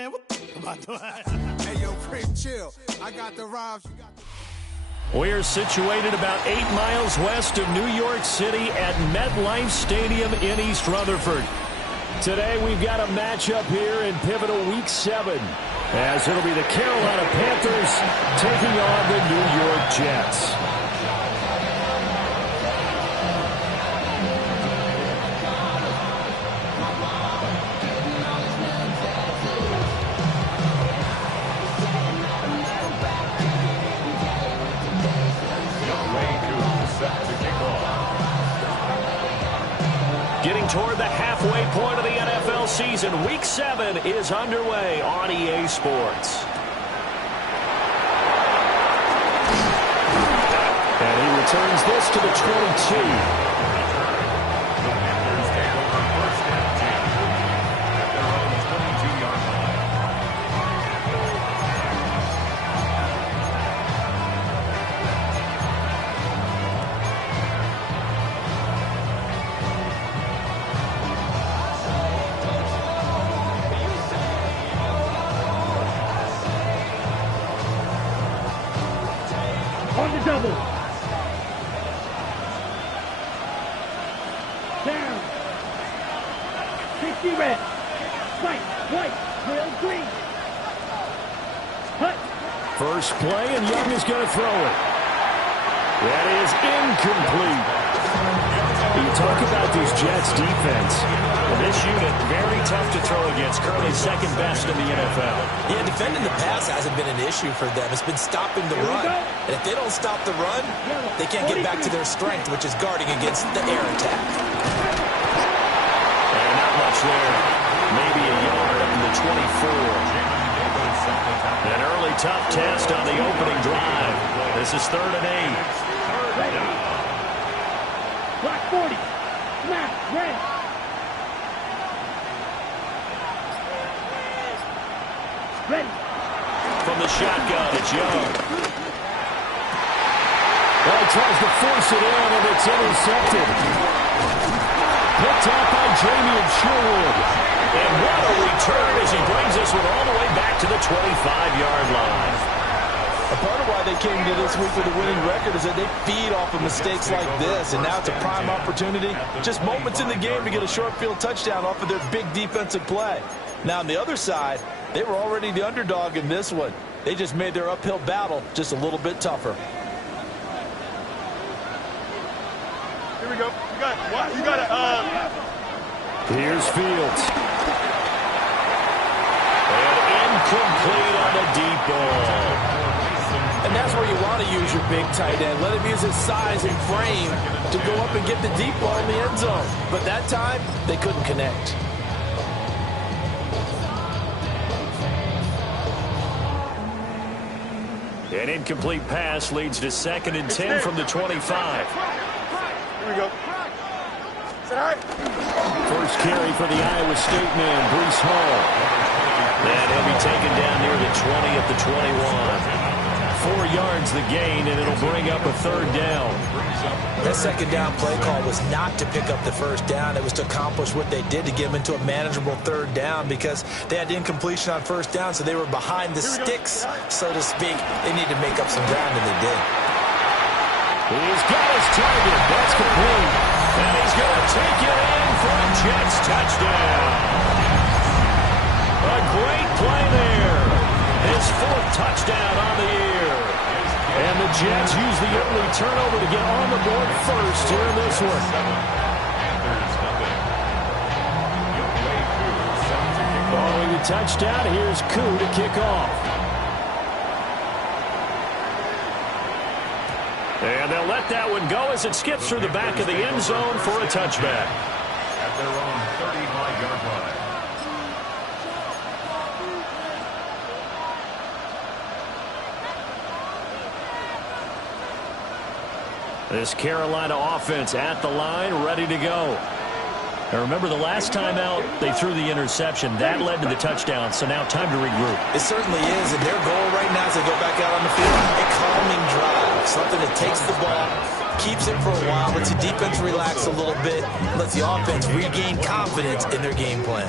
man, what the Hey, yo, Prince, chill. I got the rhymes. You got the... We're situated about 8 miles west of New York City at MetLife Stadium in East Rutherford. Today we've got a matchup here in pivotal Week 7, as it'll be the Carolina Panthers taking on the New York Jets. Getting toward the halfway point of the NFL season, Week 7 is underway on EA Sports. And he returns this to the 22. On the double. Down. 60 red. White, trail green. Hut. First play, and Young is going to throw it. That is incomplete. You talk about this Jets defense. This unit, very tough to throw against. Currently second best in the NFL. Yeah, defending the pass hasn't been an issue for them. It's been stopping the run. And if they don't stop the run, they can't get back to their strength, which is guarding against the air attack. And not much there. Maybe a yard up in the 24. An early tough test on the opening drive. This is 3rd and 8. Block 40. Snap. Red. Ready. From the shotgun, it's Young. Well, he tries to force it in, and it's intercepted. Picked up by Jamie Sherwood. And what a return as he brings this one all the way back to the 25-yard line. A part of why they came to this week with a winning record is that they feed off of mistakes like this, and now it's a prime opportunity. Just moments in the game to get a short field touchdown off of their big defensive play. Now, on the other side, they were already the underdog in this one. They just made their uphill battle just a little bit tougher. Here we go. You got it. Here's Fields. And incomplete on the deep ball. And that's where you want to use your big tight end. Let him use his size and frame to go up and get the deep ball in the end zone. But that time, they couldn't connect. An incomplete pass leads to 2nd and 10 from the 25. Here we go. First carry for the Iowa State man, Breece Hall. And he'll be taken down near the 20 at the 21. 4 yards the gain, and it'll bring up a 3rd down. That 2nd down play call was not to pick up the 1st down. It was to accomplish what they did, to get them into a manageable 3rd down, because they had incompletion on 1st down, so they were behind the sticks, so to speak. They need to make up some ground, and they did. He's got his target. That's complete. And he's going to take it in for a Jets touchdown. A great play there. His 4th touchdown on the year. And the Jets use the early turnover to get on the board first here in this one. Following the touchdown, here's Koo to kick off. And they'll let that one go as it skips through the back of the end zone for a touchback. At their own 35-yard line. This Carolina offense at the line, ready to go. Now remember, the last time out, they threw the interception. That led to the touchdown, so now time to regroup. It certainly is, and their goal right now as they go back out on the field, a calming drive, something that takes the ball, keeps it for a while, lets the defense relax a little bit, lets the offense regain confidence in their game plan.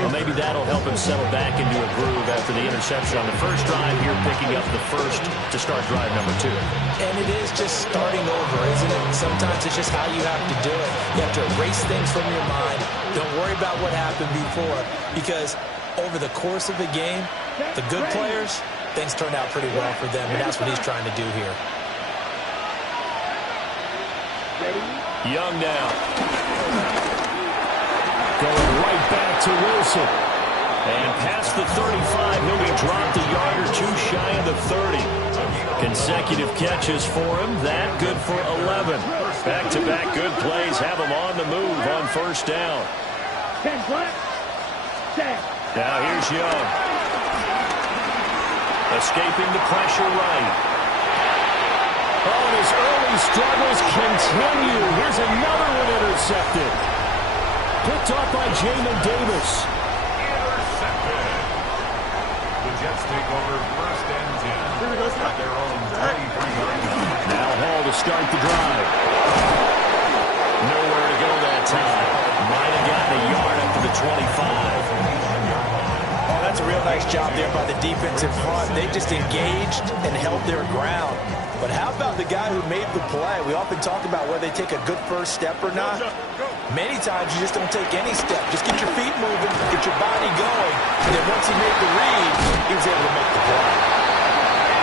Well, maybe that'll help him settle back into a groove after the interception on the first drive here, picking up the first to start drive number 2. And it is just starting over, isn't it? Sometimes it's just how you have to do it. You have to erase things from your mind. Don't worry about what happened before, because over the course of the game, the good players, things turned out pretty well for them, and that's what he's trying to do here. Young now. Going right back to Wilson. And past the 35, he'll be dropped a yard or two shy of the 30. Consecutive catches for him. That good for 11. Back-to-back good plays have him on the move on first down. 10 flat. 10. Now here's Young. Escaping the pressure right. Oh, and his early struggles continue. Here's another one intercepted. Picked off by Jamin Davis. Intercepted. The Jets take over first and 10 at their own 33-yard line. Now Hall to start the drive. Nowhere to go that time. Might have gotten a yard up to the 25. That's a real nice job there by the defense in front. They just engaged and held their ground. But how about the guy who made the play? We often talk about whether they take a good first step or not. Many times you just don't take any step. Just get your feet moving, get your body going. And then once he made the read, he was able to make the play.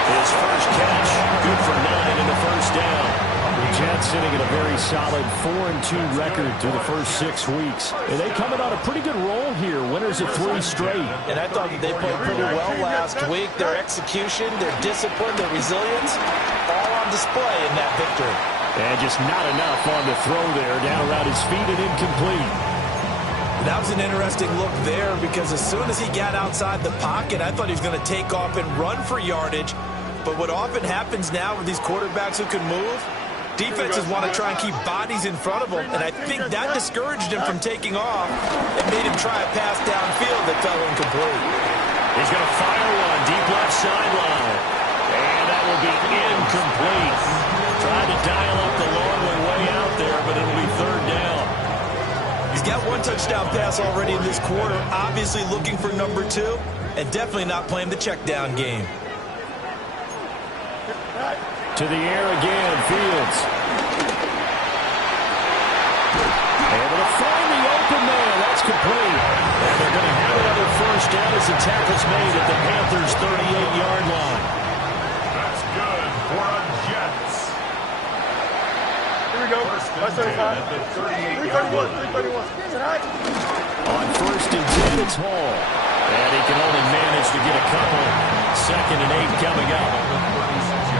His first catch, good for 9 in the first down. The Jets sitting at a very solid 4-2 record through the first 6 weeks. And they coming on a pretty good roll here. Winners of 3 straight. And I thought they played pretty well last week. Their execution, their discipline, their resilience, all on display in that victory. And just not enough on the throw there. Down around his feet and incomplete. That was an interesting look there, because as soon as he got outside the pocket, I thought he was going to take off and run for yardage. But what often happens now with these quarterbacks who can move, defenses want to try and keep bodies in front of them, and I think that discouraged him from taking off and made him try a pass downfield that fell incomplete. He's going to fire one deep left sideline. And that will be incomplete. Tried to dial up the long way out there, but it'll be third down. He's got 1 touchdown pass already in this quarter, obviously looking for number 2, and definitely not playing the check down game. To the air again, Fields. Able to find the open man. That's complete. And they're going to have another first down as the tackle's made at the Panthers' 38-yard line. That's good for a Jets. Here we go. First and 10 at the 38-yard line. 331. On first and 10, it's Hall. And he can only manage to get a couple. 2nd and 8 coming up.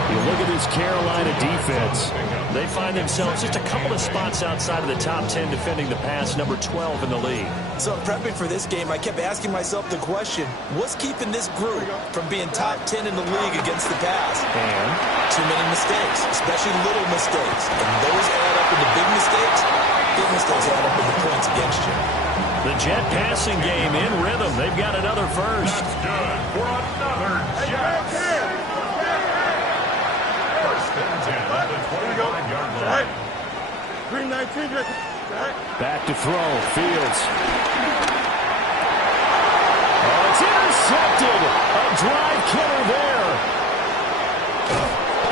You look at this Carolina defense. They find themselves just a couple of spots outside of the top 10 defending the pass, number 12 in the league. So prepping for this game, I kept asking myself the question, what's keeping this group from being top 10 in the league against the pass? And too many mistakes, especially little mistakes. And those add up into big mistakes. Big mistakes add up into points against you. the Jet passing game in rhythm. They've got another first. That's good for another Jets. First and 10 at the 29-yard line. 319. Back to throw. Fields. Oh, it's intercepted. A drive killer there.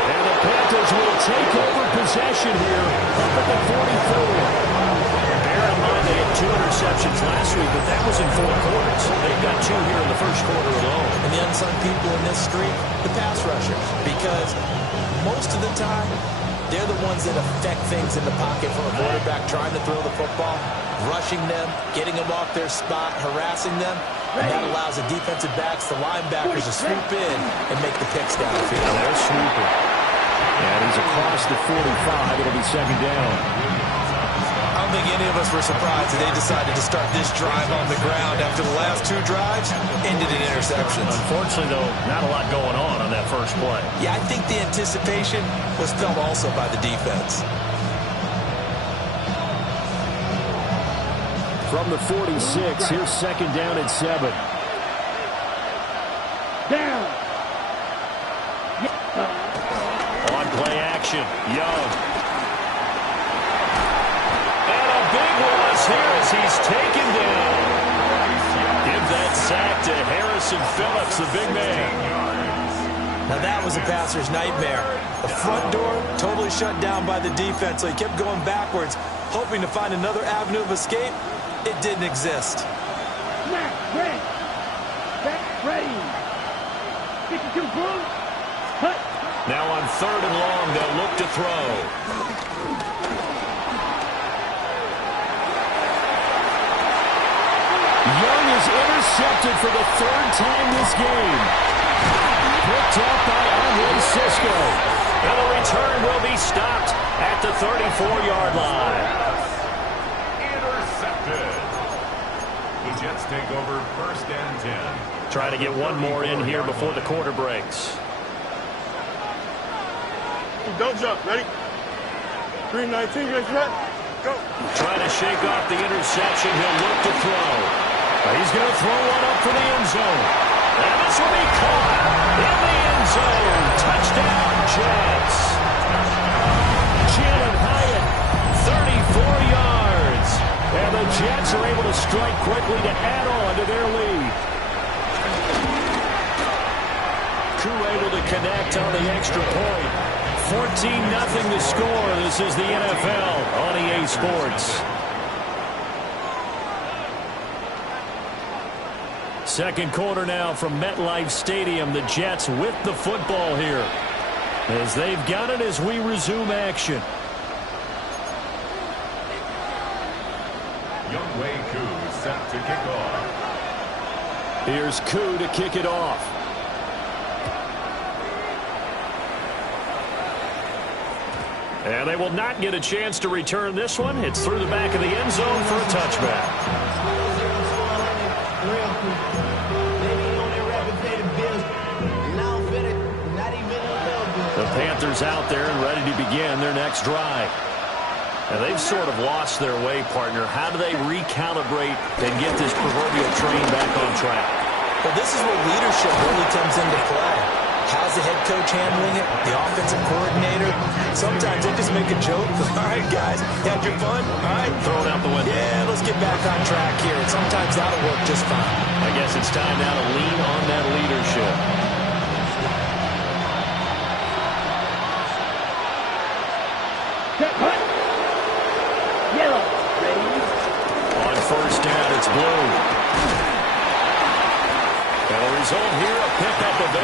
And the Panthers will take over possession here up at the 44. Bear in mind they had 2 interceptions last week, but that was in 4 quarters. They've got 2 here in the first quarter alone. And the unsung people in this streak, the pass rushers, because most of the time, they're the ones that affect things in the pocket for a quarterback trying to throw the football, rushing them, getting them off their spot, harassing them, and that allows the defensive backs, the linebackers to swoop in and make the picks downfield. They're swooping. And he's across the 45. It'll be second down. I don't think any of us were surprised that they decided to start this drive on the ground after the last 2 drives ended in interceptions. Unfortunately, though, not a lot going on that first play. Yeah, I think the anticipation was felt also by the defense. From the 46, here's second down and 7. Down. On play action, possession. Young. And a big loss here as he's taken down. Give that sack to Harrison Phillips, the big man. Now that was a passer's nightmare. The front door totally shut down by the defense, so he kept going backwards, hoping to find another avenue of escape. It didn't exist. Snap, ready. Back, ready. 52 boom. Cut. Now on 3rd and long, they'll look to throw. Young is intercepted for the 3rd time this game. Picked up by Andre Cisco. And the return will be stopped at the 34-yard line. Intercepted. The Jets take over 1st and 10. Try to get one more in here before the quarter breaks. Don't jump. Ready? 3:19. Ready for that? Go. Trying to shake off the interception. He'll look to throw. He's going to throw one up for the end zone. And this will be caught in the end zone. Touchdown, Jets. Jalen Hyatt, 34 yards. And the Jets are able to strike quickly to add on to their lead. Crew able to connect on the extra point. 14-0 to score. This is the NFL on EA Sports. Second quarter now from MetLife Stadium. The Jets with the football here as they've got it as we resume action. S1Wk7 set to kick off. Here's Koo to kick it off. And they will not get a chance to return this one. It's through the back of the end zone for a touchback. The Panthers out there and ready to begin their next drive. And they've sort of lost their way, partner. How do they recalibrate and get this proverbial train back on track? Well, this is where leadership really comes into play. How's the head coach handling it? The offensive coordinator? Sometimes they just make a joke. All right, guys, had your fun? All right. Throw it out the window. Yeah, let's get back on track here. And sometimes that'll work just fine. I guess it's time now to lean on that leadership. Cut. Yellow. Ready. On 1st down, it's Blue. And the result here, a pickup of 8.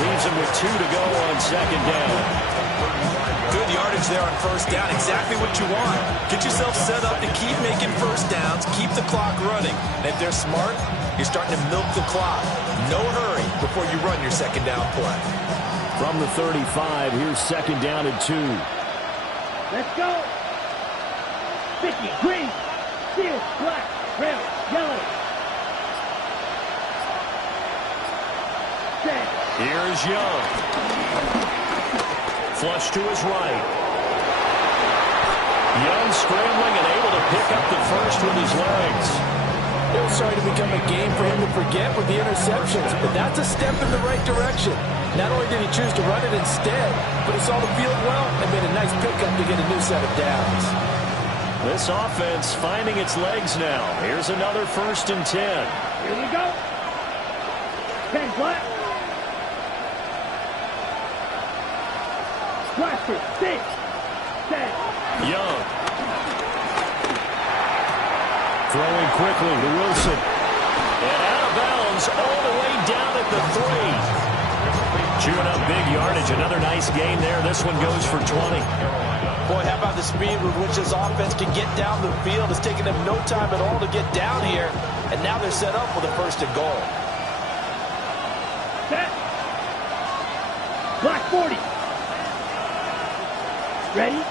Leaves him with 2 to go on 2nd down. Good yardage there on 1st down. Exactly what you want. Get yourself set up to keep making 1st downs, keep the clock running. And if they're smart, you're starting to milk the clock. No hurry before you run your 2nd down play. From the 35, here's 2nd down and 2. Let's go. 50, green, steel, black, red, yellow. Set. Here's Young. Flush to his right. Young scrambling and able to pick up the first with his legs. It was starting to become a game for him to forget with the interceptions, but that's a step in the right direction. Not only did he choose to run it instead, but he saw the field well and made a nice pickup to get a new set of downs. This offense finding its legs now. Here's another 1st and 10. Here we go. 10 black. Blaster, 6, 7. Young. Throwing quickly to Wilson. And out of bounds all the way down at the 3. Chewing up big yardage. Another nice gain there. This one goes for 20. Boy, how about the speed with which this offense can get down the field? It's taken them no time at all to get down here. And now they're set up with a 1st and goal. Set. Black 40. Ready? And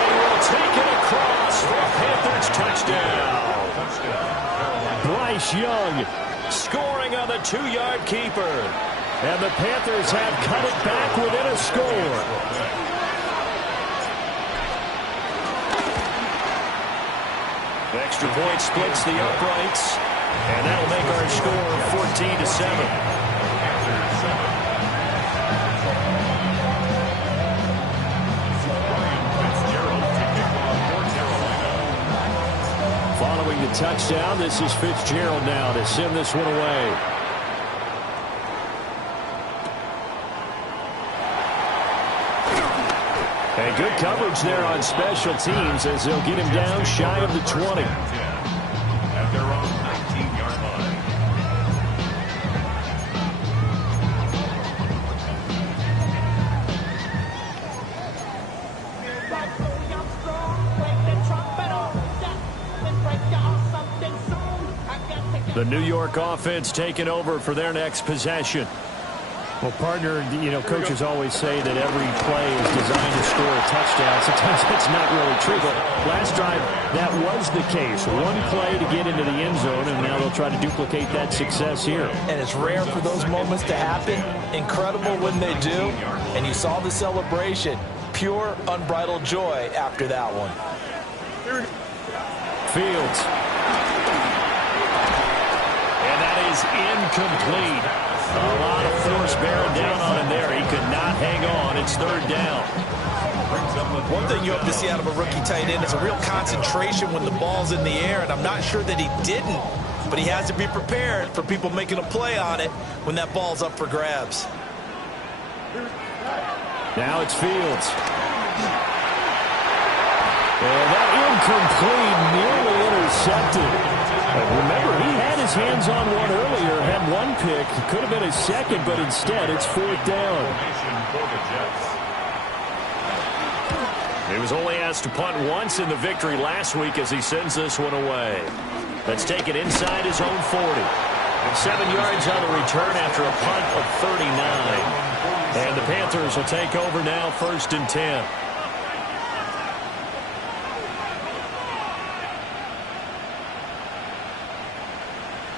he will take it across for a Panthers touchdown. Bryce Young scoring on the 2-yard keeper. And the Panthers have cut it back within a score. Extra point splits the uprights. And that'll make our score 14-7. a touchdown. This is Fitzgerald now to send this one away. And good coverage there on special teams as they'll get him down shy of the 20. At their own 19-yard line. The New York offense taking over for their next possession. Well, partner, coaches always say that every play is designed to score a touchdown. Sometimes that's not really true, but last drive, that was the case. One play to get into the end zone, and now they'll try to duplicate that success here. And it's rare for those moments to happen. Incredible when they do. And you saw the celebration. Pure, unbridled joy after that one. Fields. And that is incomplete. A lot of force bearing down on him there. He could not hang on. It's third down. One thing you hope to see out of a rookie tight end is a real concentration when the ball's in the air, and I'm not sure that he didn't, but he has to be prepared for people making a play on it when that ball's up for grabs. Now it's Fields. And that incomplete, nearly intercepted. Remember, he had his hands on one earlier, had one pick. Could have been his second, but instead it's fourth down. He was only asked to punt once in the victory last week as he sends this one away. Let's take it inside his own 40. 7 yards on the return after a punt of 39. And the Panthers will take over now, 1st and 10.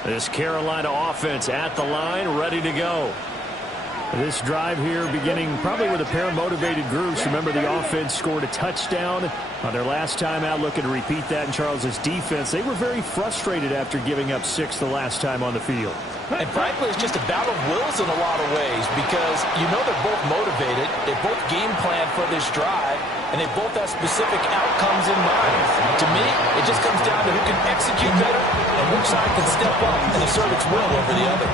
This Carolina offense at the line, ready to go. This drive here beginning probably with a pair of motivated groups. Remember, the offense scored a touchdown on their last time out, looking to repeat that in Charles's defense. They were very frustrated after giving up 6 the last time on the field. And frankly, it's just a battle of wills in a lot of ways because they're both motivated. They both game plan for this drive, and they both have specific outcomes in mind. To me, it just comes down to who can execute better and which side can step up and assert its will over the other.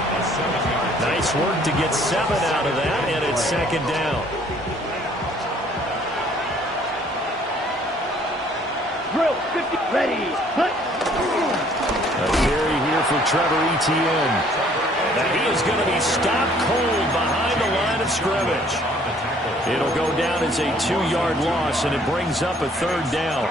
Nice work to get 7 out of that, and it's 2nd down. Drill, 50, ready, hunt. A carry here for Trevor Etienne. And he is going to be stopped cold behind the line of scrimmage. It'll go down as a 2-yard loss, and it brings up a 3rd down.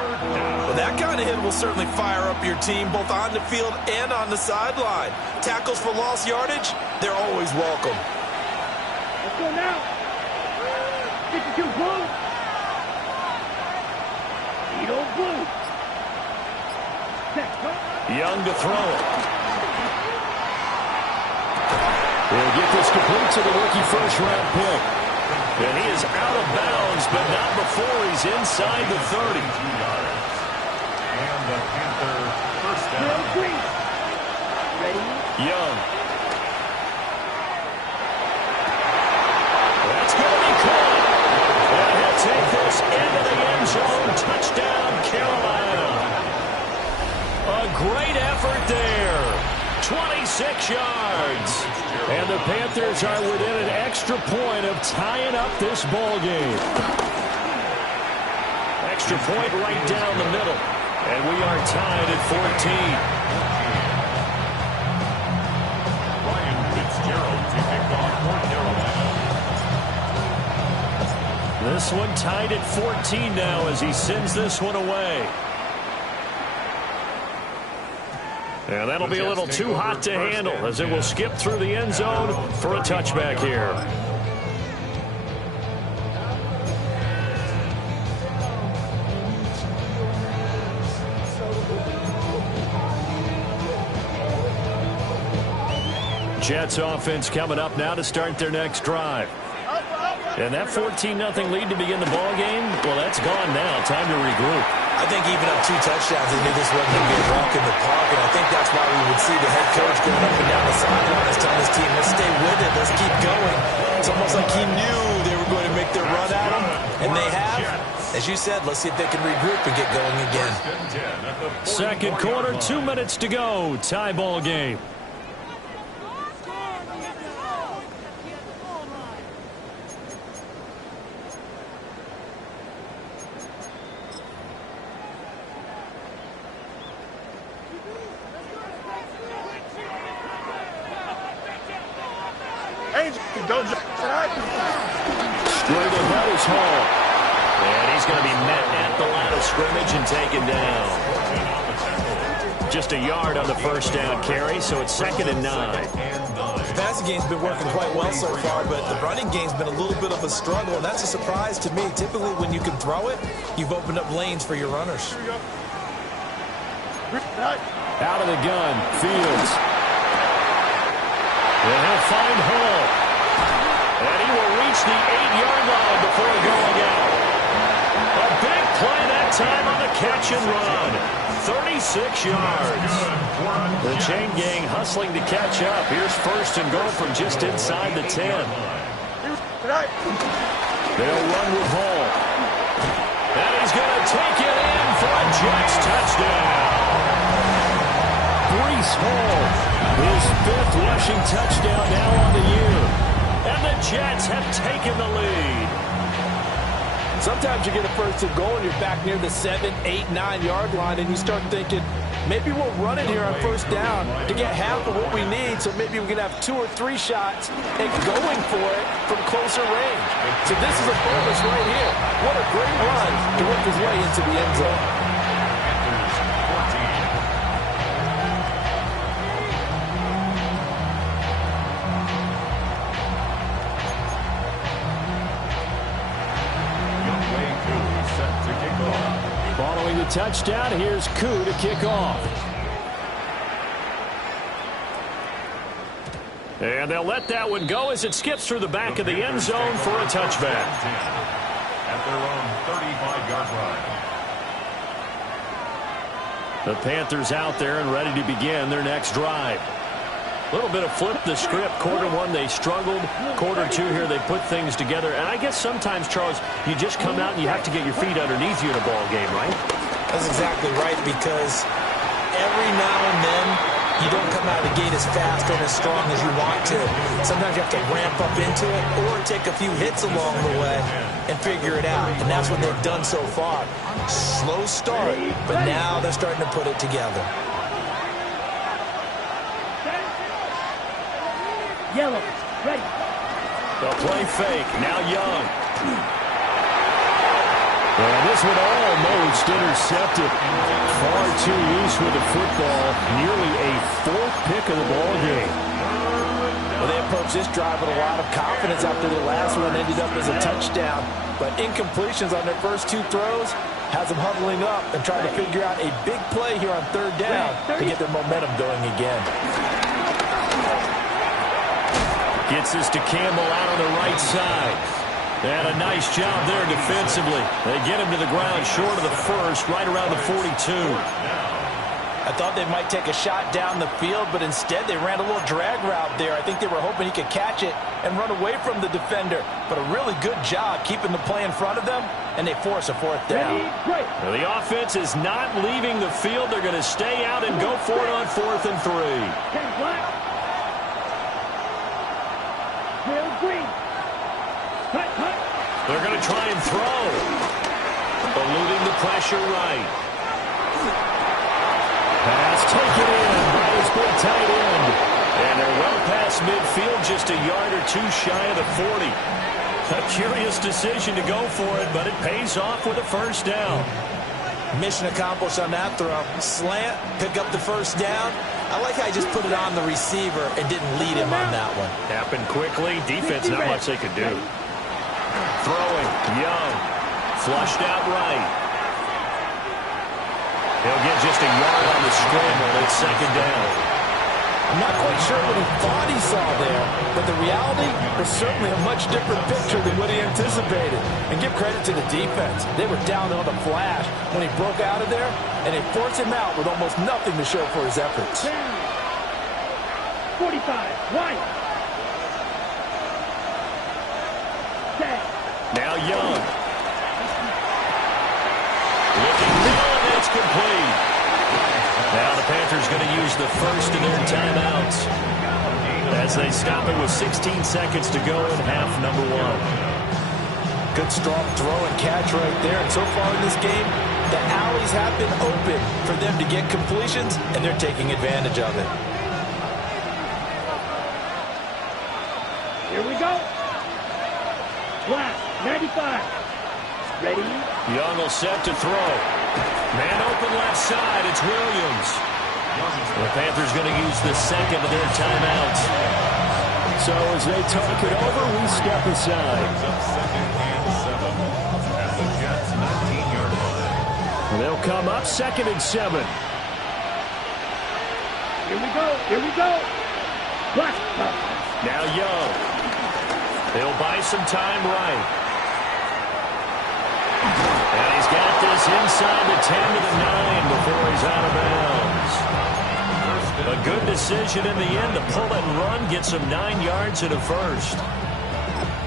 Well, that kind of hit will certainly fire up your team both on the field and on the sideline. Tackles for lost yardage, they're always welcome. Let's go now. 52 blue. Edo blue. Young to throw it. He'll get this complete to the rookie first-round pick. And he is out of bounds, but not before he's inside the 30. And the Panther first down. Ready? Young. That's going to be caught. And he'll take this into the end zone. Touchdown, Carolina. A great effort there. 26 yards. And the Panthers are within an extra point of tying up this ball game. Extra point right down the middle. And we are tied at 14. Ryan Fitzgerald to kick off for Carolina. This one tied at 14 now as he sends this one away. And that'll be a little too hot to handle as it will skip through the end zone for a touchback here. Jets offense coming up now to start their next drive. And that 14-0 lead to begin the ball game, well, that's gone now. Time to regroup. I think even up 2 touchdowns, they knew this wasn't going to be a walk in the park, and I think that's why we would see the head coach going up and down the sidelines telling his team, let's stay with it, let's keep going. It's almost like he knew they were going to make their run at him, and they have. As you said, let's see if they can regroup and get going again. Second quarter, 2 minutes to go. Tie ball game. Don't straight ahead is Hall. And he's going to be met at the line of scrimmage and taken down. Just a yard on the first down carry, so it's 2nd and 9. The passing game's been working quite well so far, but the running game's been a little bit of a struggle, and that's a surprise to me. Typically, when you can throw it, you've opened up lanes for your runners. Out of the gun, Fields. And he'll find Hall. And he will reach the 8-yard line before going out. A big play that time on the catch and run. 36 yards. The chain gang hustling to catch up. Here's 1st and goal from just inside the 10. They'll run with Hall. And he's going to take it in for a Jets touchdown. Breece Hall, his 5th rushing touchdown now on the year. And the Jets have taken the lead. Sometimes you get a 1st and goal and you're back near the 7, 8, 9-yard line, and you start thinking, maybe we'll run it here on 1st down to get half of what we need, so maybe we can have 2 or 3 shots and going for it from closer range. So this is a bonus right here. What a great run to work his way into the end zone. Following the touchdown, here's Koo to kick off. And they'll let that one go as it skips through the back of the end zone for a touchback. At their own 35-yard line. The Panthers out there and ready to begin their next drive. A little bit of flip the script. Quarter 1, they struggled. Quarter 2 here, they put things together. And I guess sometimes, Charles, you just come out and you have to get your feet underneath you in a ball game, right? That's exactly right, because every now and then you don't come out of the gate as fast or as strong as you want to. Sometimes you have to ramp up into it or take a few hits along the way and figure it out. And that's what they've done so far. Slow start, but now they're starting to put it together. Yellow, ready. They'll play fake. Now Young. And this one almost intercepted. Far too loose with the football. Nearly a 4th pick of the ball game. Well, they approached this drive with a lot of confidence after the last one ended up as a touchdown. But incompletions on their first 2 throws has them huddling up and trying to figure out a big play here on 3rd down to get their momentum going again. Gets this to Campbell out on the right side. And a nice job there defensively. They get him to the ground short of the 1st, right around the 42. I thought they might take a shot down the field, but instead they ran a little drag route there. I think they were hoping he could catch it and run away from the defender. But a really good job keeping the play in front of them, and they force a 4th down. Well, the offense is not leaving the field. They're going to stay out and go for it on 4th and 3. They're going to try and throw. Eluding the pressure right. Pass taken in by his big tight end. And they're well past midfield, just a yard or 2 shy of the 40. A curious decision to go for it, but it pays off with a 1st down. Mission accomplished on that throw. Slant, pick up the 1st down. I like how he just put it on the receiver and didn't lead him on that one. Happened quickly. Defense, not much they could do. Throwing, Young. Flushed out right. He'll get just a yard on the scramble. It's 2nd down. I'm not quite sure what he thought he saw there, but the reality was certainly a much different picture than what he anticipated. And give credit to the defense. They were down on the flash when he broke out of there, and they forced him out with almost nothing to show for his efforts. 45, right. Now Young. Panthers going to use the first of their timeouts as they stop it with 16 seconds to go in half number 1. Good strong throw and catch right there. And so far in this game, the alleys have been open for them to get completions, and they're taking advantage of it. Here we go. Last 95. Ready? Young will set to throw. Man open left side. It's Williams. The Panthers going to use the second of their timeouts. So as they talk it over, we step aside. They'll come up 2nd and 7. Here we go. Here we go. Now Young. They'll buy some time right. And he's got this inside the 10 to the 9 before he's out of bounds. A good decision in the end to pull it and run, get some 9 yards and a first.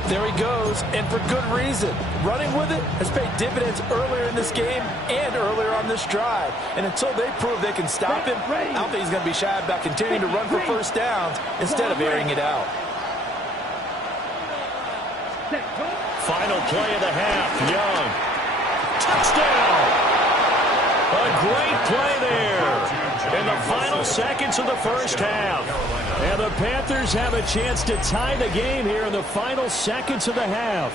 There he goes, and for good reason. Running with it has paid dividends earlier in this game and earlier on this drive. And until they prove they can stop him, I don't think he's going to be shy about continuing to run for first downs instead of airing it out. Final play of the half, Young. Touchdown! A great play there in the final seconds of the first half. And the Panthers have a chance to tie the game here in the final seconds of the half.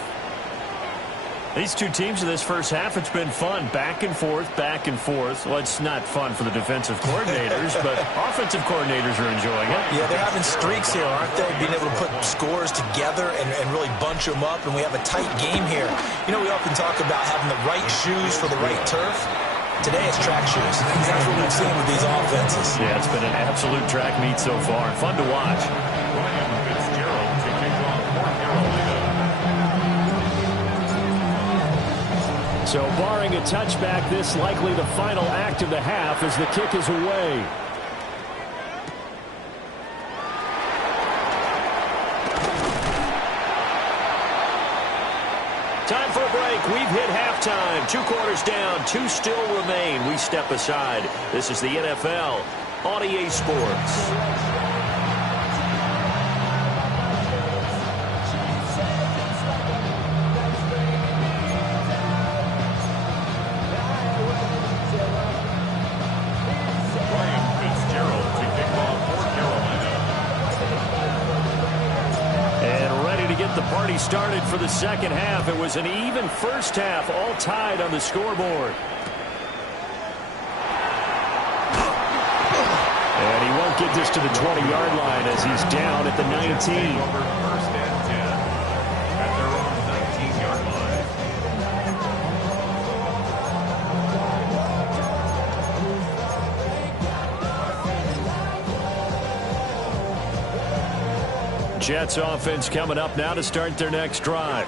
These two teams in this first half, it's been fun. Back and forth, back and forth. Well, it's not fun for the defensive coordinators, but offensive coordinators are enjoying it. Yeah, they're having streaks here, aren't they? Being able to put scores together and really bunch them up, and we have a tight game here. You know, we often talk about having the right shoes for the right turf. Today it's track shoes. That's what we've seen with these offenses. Yeah, it's been an absolute track meet so far. Fun to watch. So barring a touchback, this likely the final act of the half as the kick is away. Time for a break. We've hit halftime. 2 quarters down. 2 still remain. We step aside. This is the NFL on EA Sports. The party started for the second half. It was an even first half, all tied on the scoreboard. And he won't get this to the 20-yard line as he's down at the 19. First and 10 at their own 19-yard line. Jets offense coming up now to start their next drive.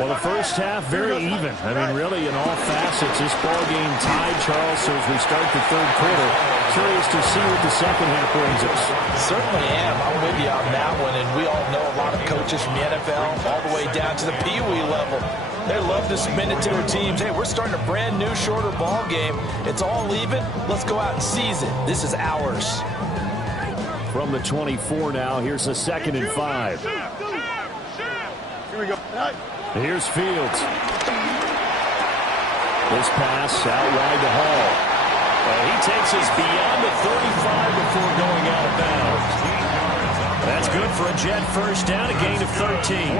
Well, the first half, very even. I mean, really, in all facets, this ball game tied, Charles, so as we start the third quarter, curious to see what the second half brings us. Certainly am. I'm with you on that one, and we all know a lot of coaches from the NFL all the way down to the Pee-wee level. They love to spin it to their teams. Hey, we're starting a brand new, shorter ball game. It's all even. Let's go out and seize it. This is ours. From the 24 now, here's a 2nd and 5. Here we go. Here's Fields. This pass out wide to Hall. And he takes us beyond the 35 before going out of bounds. That's good for a Jet first down, a gain of 13.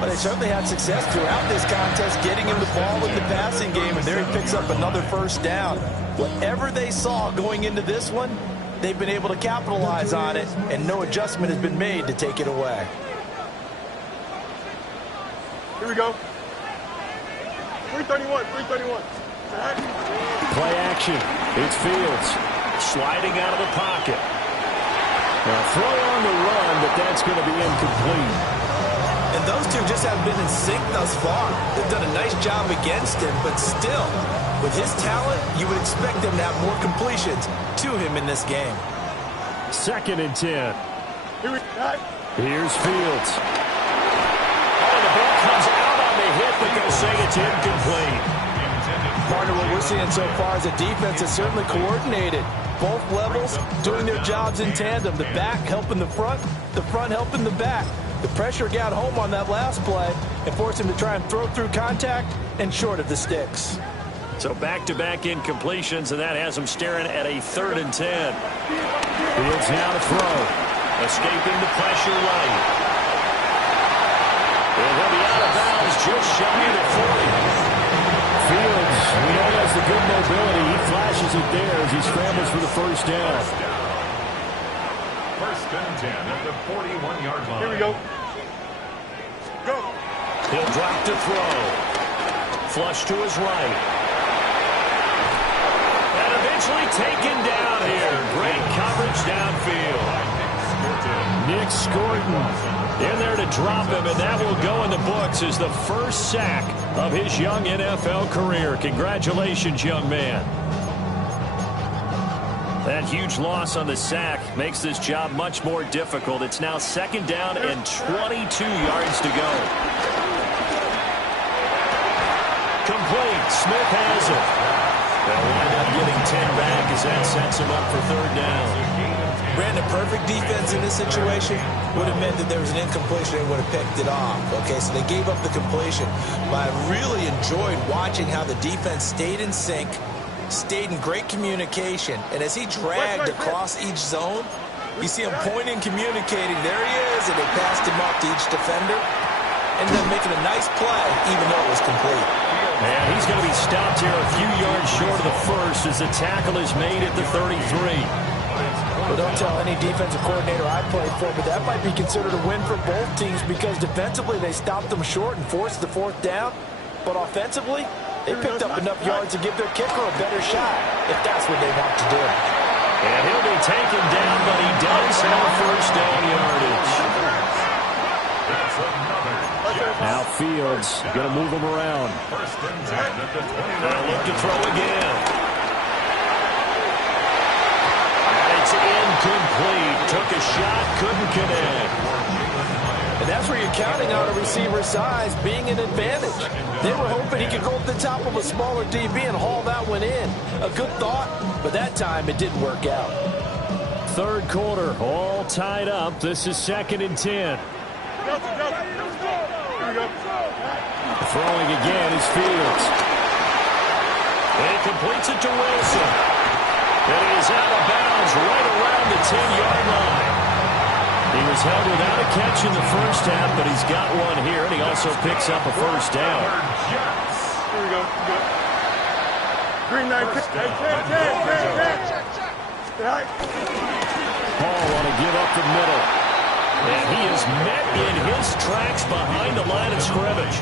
But they certainly had success throughout this contest, getting him the ball in the passing game, and there he picks up another first down. Whatever they saw going into this one, they've been able to capitalize on it, and no adjustment has been made to take it away. Here we go. 331, 331. Play action. It's Fields sliding out of the pocket. Now throw on the run, but that's going to be incomplete. And those two just haven't been in sync thus far. They've done a nice job against him, but still, with his talent, you would expect them to have more completions to him in this game. 2nd and 10. Here's Fields. Oh, the ball comes out on the hit, but they'll say it's incomplete. Partner, what we're seeing so far is a defense that's certainly coordinated. Both levels doing their jobs in tandem. The back helping the front helping the back. The pressure got home on that last play and forced him to try and throw through contact and short of the sticks. So back-to-back incompletions, and that has him staring at a 3rd and 10. Fields now to throw. Escaping the pressure right. And he'll be out of bounds just shy of the 40. Fields, we know has the good mobility. He flashes it there as he scrambles for the first down. 1st and 10 at the 41-yard line. Here we go. Go. He'll drop to throw. Flush to his right. And eventually taken down here. Great coverage downfield. Nick Scorton in there to drop him, and that will go in the books as the first sack of his young NFL career. Congratulations, young man. That huge loss on the sack makes this job much more difficult. It's now 2nd down and 22 yards to go. Complete. Smith has it. They'll wind up getting 10 back as that sets him up for 3rd down. Brandon, perfect defense in this situation would have meant that there was an incompletion. They would have picked it off. Okay, so they gave up the completion. But I really enjoyed watching how the defense stayed in sync, stayed in great communication. And as he dragged across each zone, you see him pointing, communicating. There he is, and they passed him up to each defender. Ended up making a nice play, even though it was complete. And he's going to be stopped here a few yards short of the first as the tackle is made at the 33. Well, don't tell any defensive coordinator I played for, but that might be considered a win for both teams because defensively they stopped them short and forced the 4th down. But offensively, they picked up enough yards to give their kicker a better shot if that's what they want to do. And he'll be taken down, but he does have 1st down yardage. Now Fields going to move him around. 1st and 10 at the 20. They'll look to throw again. Incomplete. Took a shot, couldn't connect. And that's where you're counting on a receiver's size being an advantage. They were hoping he could go up the top of a smaller DB and haul that one in. A good thought, but that time it didn't work out. 3rd quarter, all tied up. This is 2nd and 10. Throwing again is Fields. And he completes it to Wilson. And he is out of bounds right around the 10-yard line. He was held without a catch in the first half, but he's got one here, and he also picks up a 1st down. Here we go. Green 9. Paul want to give up the middle. And he is met in his tracks behind the line of scrimmage.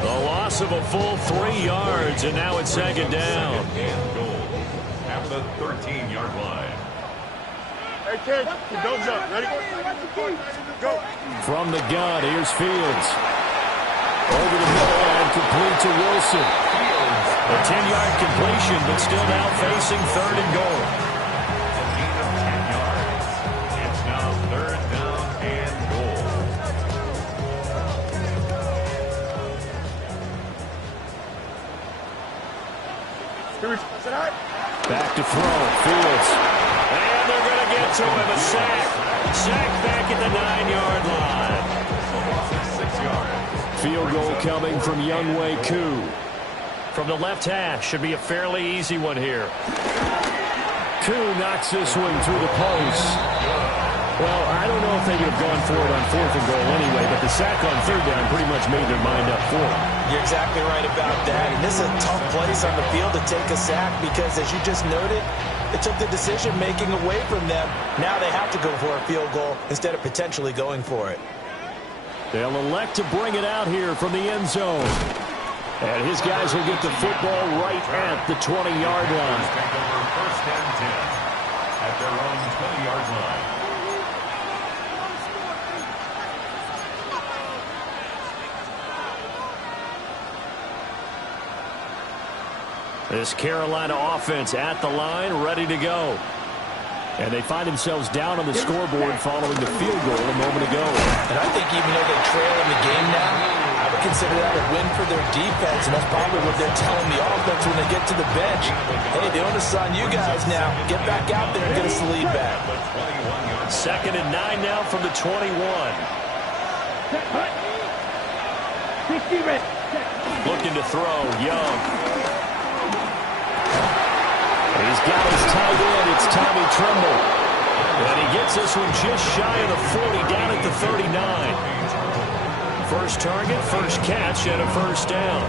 A loss of a full 3 yards, and now it's 2nd down. At the 13-yard line. Hey, kid, don't jump. Ready? Go. From the gun, here's Fields. Over the middle and complete to Wilson. A 10-yard completion, but still now facing 3rd and goal. A gain of 10 yards. It's now 3rd down and goal. Here we go. Back to throw, Fields. And they're going to get to him, a sack. Sack back at the 9-yard line. 6 yards. Field goal coming from S1Wk7. From the left hash, should be a fairly easy one here. Koo knocks this one through the post. Well, I don't know if they would have gone for it on 4th and goal anyway, but the sack on 3rd down pretty much made their mind up for it. You're exactly right about that. And this is a tough place on the field to take a sack because, as you just noted, it took the decision-making away from them. Now they have to go for a field goal instead of potentially going for it. They'll elect to bring it out here from the end zone. And his guys will get the football right at the 20-yard line. Take over 1st and 10 at their own 20-yard line. This Carolina offense at the line, ready to go. And they find themselves down on the scoreboard following the field goal a moment ago. And I think even though they trail in the game now, I would consider that a win for their defense, and that's probably what they're telling the offense when they get to the bench. Hey, the onus is on you guys now. Get back out there and get us the lead back. 2nd and 9 now from the 21. Looking to throw, Young. He's got his tight end. It's Tommy Tremble. And he gets this one just shy of the 40, down at the 39. First target, first catch, and a first down.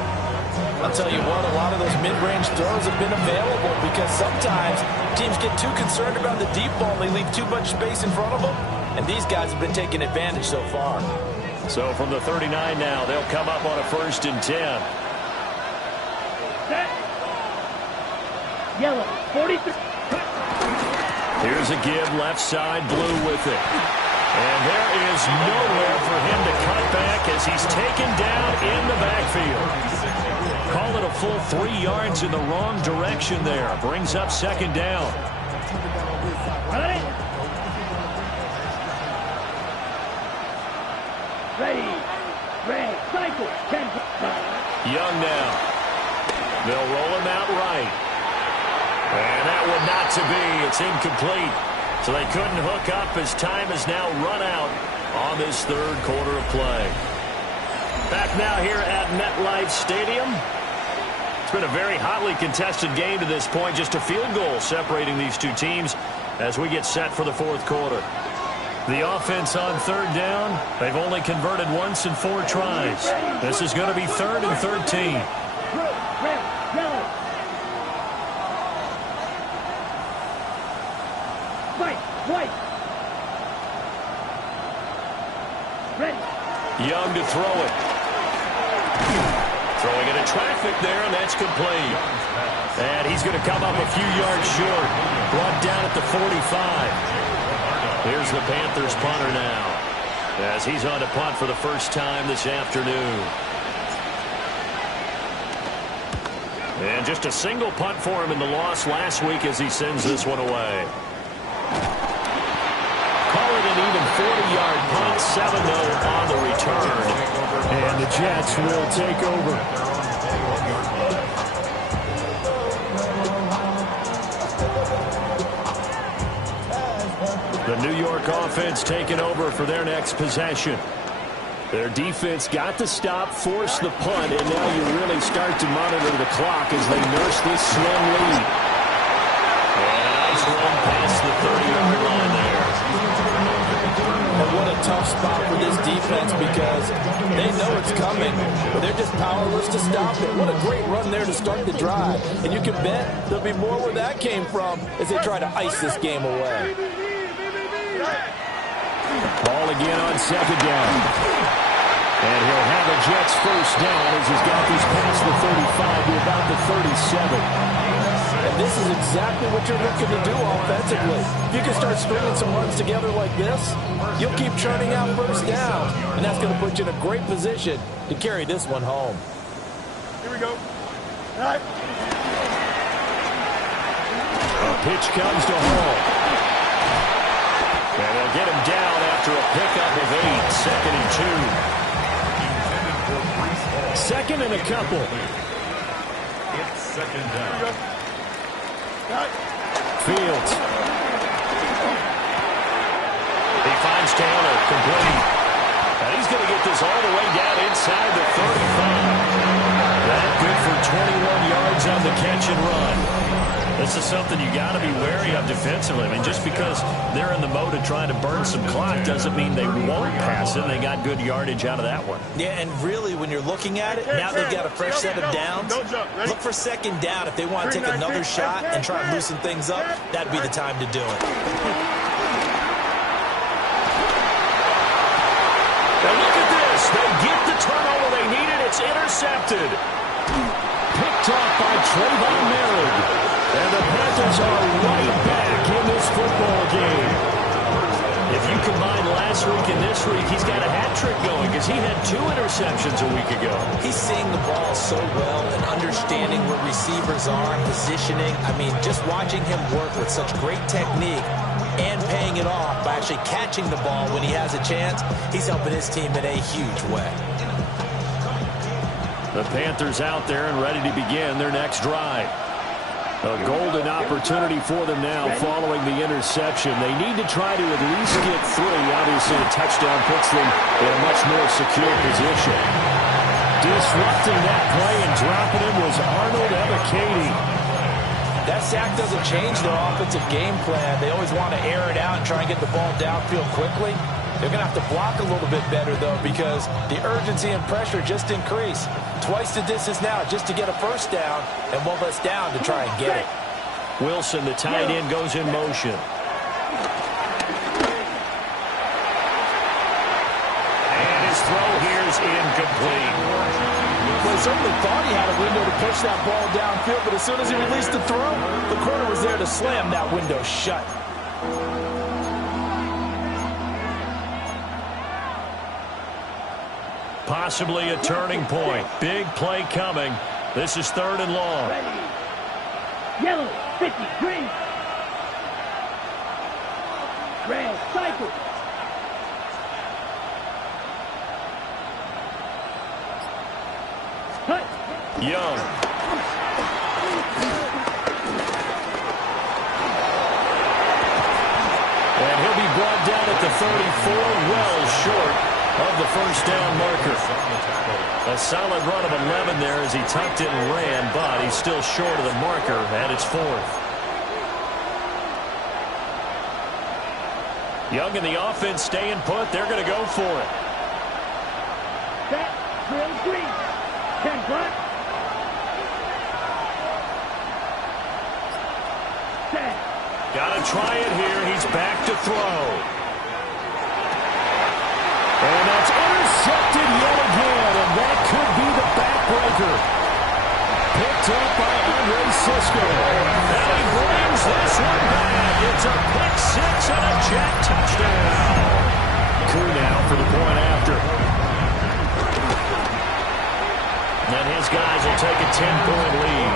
I'll tell you what, a lot of those mid-range throws have been available because sometimes teams get too concerned about the deep ball. They leave too much space in front of them, and these guys have been taking advantage so far. So from the 39 now, they'll come up on a 1st and 10. Set. Yellow, 43. Here's a give, left side, Blue with it. And there is nowhere for him to cut back as he's taken down in the backfield. Call it a full 3 yards in the wrong direction there. Brings up 2nd down. Ready. Red. Cycle. 10. Young now. They'll roll him out right. And that one not to be. It's incomplete. So they couldn't hook up as time has now run out on this 3rd quarter of play. Back now here at MetLife Stadium. It's been a very hotly contested game to this point. Just a field goal separating these two teams as we get set for the 4th quarter. The offense on 3rd down. They've only converted once in 4 tries. This is going to be 3rd and 13. White. Ready. Young to throw it. Throwing into traffic there, and that's complete. And he's going to come up a few yards short. Brought down at the 45. Here's the Panthers punter now, as he's on to punt for the first time this afternoon. And just a single punt for him in the loss last week as he sends this one away. Call it an even 40-yard punt, 7-0 on the return. And the Jets will take over. The New York offense taking over for their next possession. Their defense got the stop, forced the punt, and now you really start to monitor the clock as they nurse this slim lead. And a nice run past the 30-yard line there. And what a tough spot for this defense because they know it's coming, but they're just powerless to stop it. What a great run there to start the drive. And you can bet there'll be more where that came from as they try to ice this game away. Ball again on 2nd down. And he'll have the Jets first down as he's got this past the 35 to about the 37. And this is exactly what you're looking to do offensively. If you can start stringing some runs together like this, you'll keep churning out first downs, and that's going to put you in a great position to carry this one home. Here we go. All right. A pitch comes to Hall. And they'll get him down after a pickup of 8, 2nd and 2. 2nd and a couple. It's 2nd down. Fields. He finds Taylor, complete. And he's going to get this all the way down inside the 35. That good for 21 yards on the catch and run. This is something you got to be wary of defensively. I mean, just because they're in the mode of trying to burn some clock doesn't mean they won't pass it. They got good yardage out of that one. Yeah, and really, when you're looking at it, now they've got a fresh set of downs. Look for 2nd down if they want to take another shot and try and loosen things up. That'd be the time to do it. Now look at this. They get the turnover they needed. It's intercepted. Picked off by Trayvon Merritt. And the Panthers are right back in this football game. If you combine last week and this week, he's got a hat trick going because he had 2 interceptions a week ago. He's seeing the ball so well and understanding where receivers are, positioning. I mean, just watching him work with such great technique, and paying it off by actually catching the ball when he has a chance. He's helping his team in a huge way. The Panthers out there and ready to begin their next drive. A golden opportunity for them now following the interception. They need to try to at least get 3. Obviously, a touchdown puts them in a much more secure position. Disrupting that play and dropping him was Arnold Ebiketie. That sack doesn't change their offensive game plan. They always want to air it out and try and get the ball downfield quickly. They're going to have to block a little bit better, though, because the urgency and pressure just increase. Twice the distance now just to get a first down, and one less down to try and get it. Wilson, the tight end, goes in motion. And his throw here is incomplete. Well, he certainly thought he had a window to push that ball downfield, but as soon as he released the throw, the corner was there to slam that window shut. Possibly a turning point. Big play coming. This is 3rd and long. Ready. Yellow, 50, green. Red, cycle. Cut. Young. And he'll be brought down at the 34, well short of the first down marker. A solid run of 11 there as he tucked it and ran, but he's still short of the marker, and it's 4th. Young and the offense staying put. They're going to go for it. Set, drill, green. 10 black. Set. Got to try it here. He's back to throw. And that's intercepted yet again, and that could be the backbreaker. Picked up by Andre Cisco. And he brings this one back. It's a pick 6 and a Jet touchdown. Coup now for the point after. And his guys will take a 10-point lead.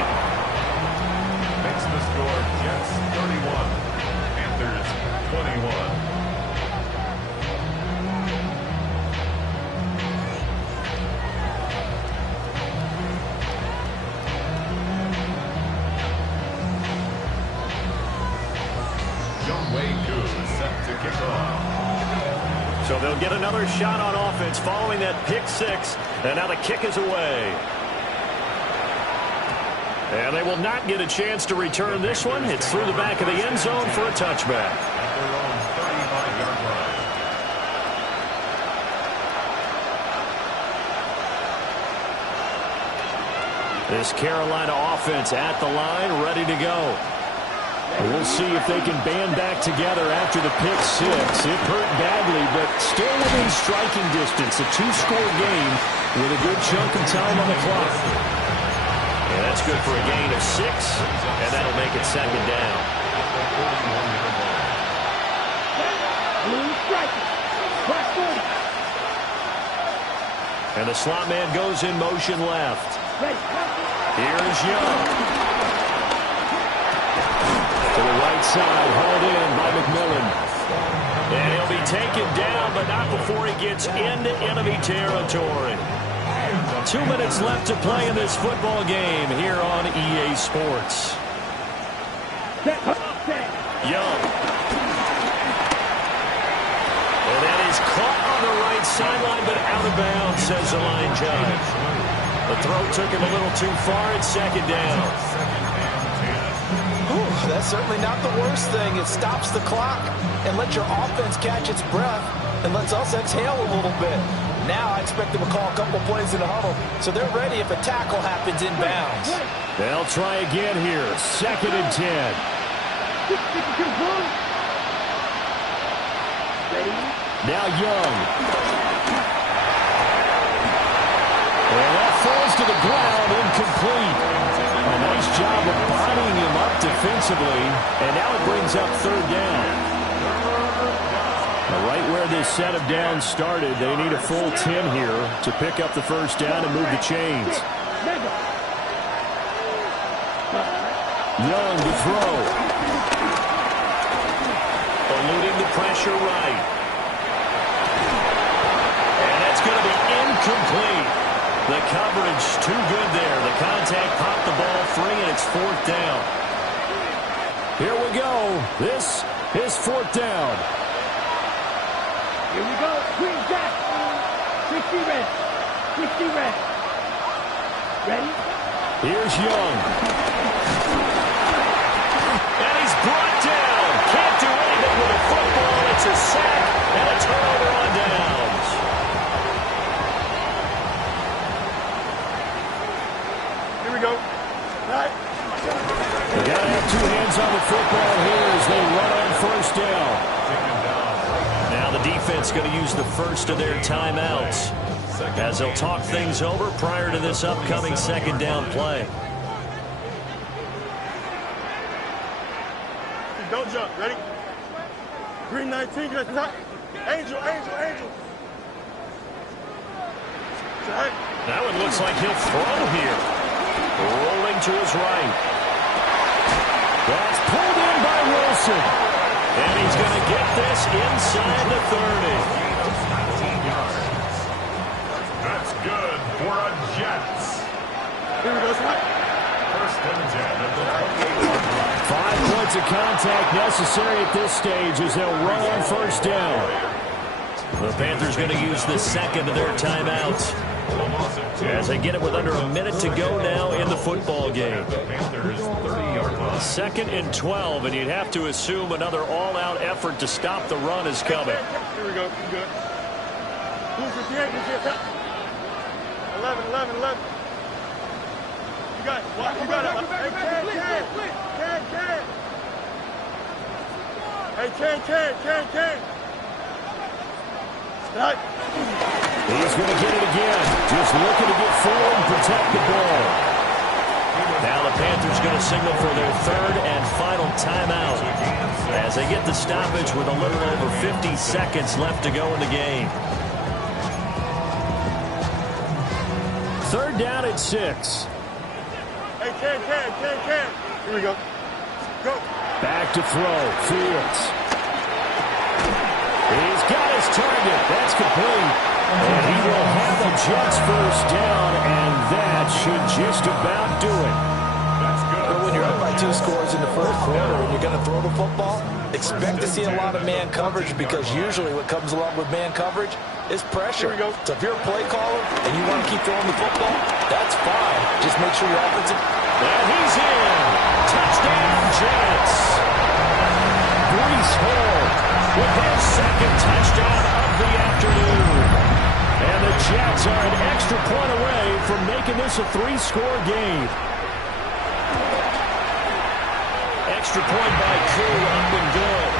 Makes the score Jets 31, Panthers 21. So they'll get another shot on offense following that pick 6, and now the kick is away. And they will not get a chance to return this one. It's through the back of the end zone for a touchback. At their own 35-yard line. This Carolina offense at the line, ready to go. We'll see if they can band back together after the pick 6. It hurt badly, but still within striking distance. A 2-score game with a good chunk of time on the clock. And that's good for a gain of 6, and that'll make it 2nd down. And the slot man goes in motion left. Here's Young. To the right side, hauled in by McMillan. And he'll be taken down, but not before he gets into enemy territory. 2 minutes left to play in this football game here on EA Sports. Young. And that is caught on the right sideline, but out of bounds, says the line judge. The throw took him a little too far. It's 2nd down. That's certainly not the worst thing. It stops the clock and lets your offense catch its breath and lets us exhale a little bit. Now I expect them to call a couple plays in the huddle, so they're ready if a tackle happens in bounds. They'll try again here. 2nd and 10. Now Young. And that falls to the ground, incomplete. A nice job of bodying him up defensively, and now it brings up 3rd down. Now right where this set of downs started, they need a full 10 here to pick up the first down and move the chains. Young to throw. pressure right. And that's going to be incomplete. The coverage too good there. The contact popped the ball free, and it's 4th down. Here we go. This is 4th down. Here we go. Green jack. 60 red. 60 red. Ready? Here's Young. And he's brought down. Can't do anything with a football. It's a sack and a turnover on downs. Here we go. Right. They got to have 2 hands on the football here as they run on 1st down. Now the defense going to use the first of their timeouts as they'll talk things over prior to this upcoming 2nd down play. Don't jump. Ready? Green 19. Angel, angel, angel. That one looks like he'll throw here. Rolling to his right. That's pulled in by Wilson. And he's going to get this inside the 30. That's good for a Jets. Here we go, Scott. 1st and 10 at the 28. 5 points of contact necessary at this stage as they'll run on 1st down. The Panthers going to use the second of their timeouts as they get it with under a minute to go now in the football game. Panthers 30-yard line. 2nd and 12, and you'd have to assume another all-out effort to stop the run is coming. Here we go. You good. Who's your 11. You got it. You got it. Hey, Ken. Right. He's going to get it again. Just looking to get forward and protect the ball. Now the Panthers going to signal for their 3rd and final timeout as they get the stoppage with a little over 50 seconds left to go in the game. 3rd down at 6. Hey, Ken. Here we go. Go. Back to throw. Fields. He's got his target. That's complete. And he will have the Jets 1st down, and that should just about do it. But when you're up by 2 scores in the 1st quarter and you're going to throw the football, expect to see a lot of man coverage because usually what comes along with man coverage is pressure. So if you're a play caller and you want to keep throwing the football, that's fine. Just make sure your offensive... And he's in. Touchdown, Jets. Breece Hall with his 2nd touchdown of the afternoon. And the Jets are an extra point away from making this a 3-score game. Extra point by Koo, up and good.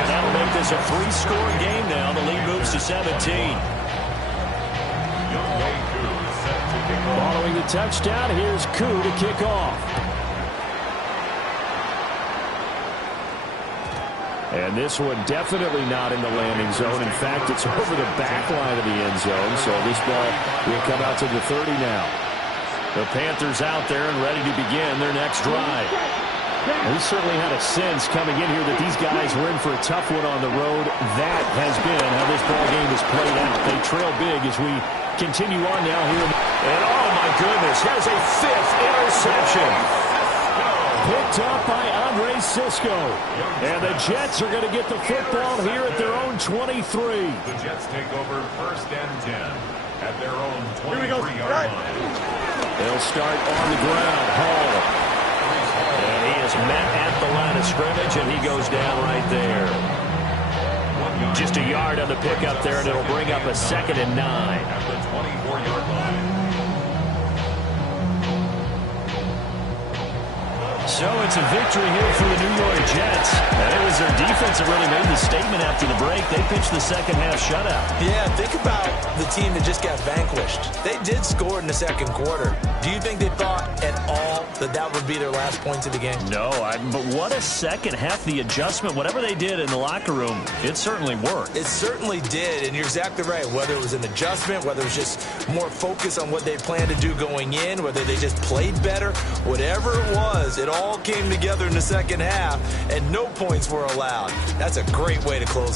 And that'll make this a 3-score game now. The lead moves to 17. Following the touchdown, here's Koo to kick off. And this one definitely not in the landing zone. In fact, it's over the back line of the end zone. So this ball will come out to the 30 now. The Panthers out there and ready to begin their next drive. We certainly had a sense coming in here that these guys were in for a tough one on the road. That has been how this ball game has played out. They trail big as we continue on now here. And oh my goodness, here's a 5th interception. Picked up by Andre Sisco. And the Jets are going to get the football here at their own 23. The Jets take over 1st and 10 at their own 23-yard line. They'll start on the ground. Hall. And he is met at the line of scrimmage, and he goes down right there. Just a yard on the pickup there, and it'll bring up a 2nd and 9. At the 24-yard line. So it's a victory here for the New York Jets. And it was their defense that really made the statement after the break. They pitched the 2nd half shutout. Yeah, think about the team that just got vanquished. They did score in the 2nd quarter. Do you think they thought at all that that would be their last points of the game? No, but what a 2nd half. The adjustment, whatever they did in the locker room, it certainly worked. It certainly did, and you're exactly right. Whether it was an adjustment, whether it was just more focus on what they planned to do going in, whether they just played better, whatever it was, it all came together in the second half, and no points were allowed. That's a great way to close the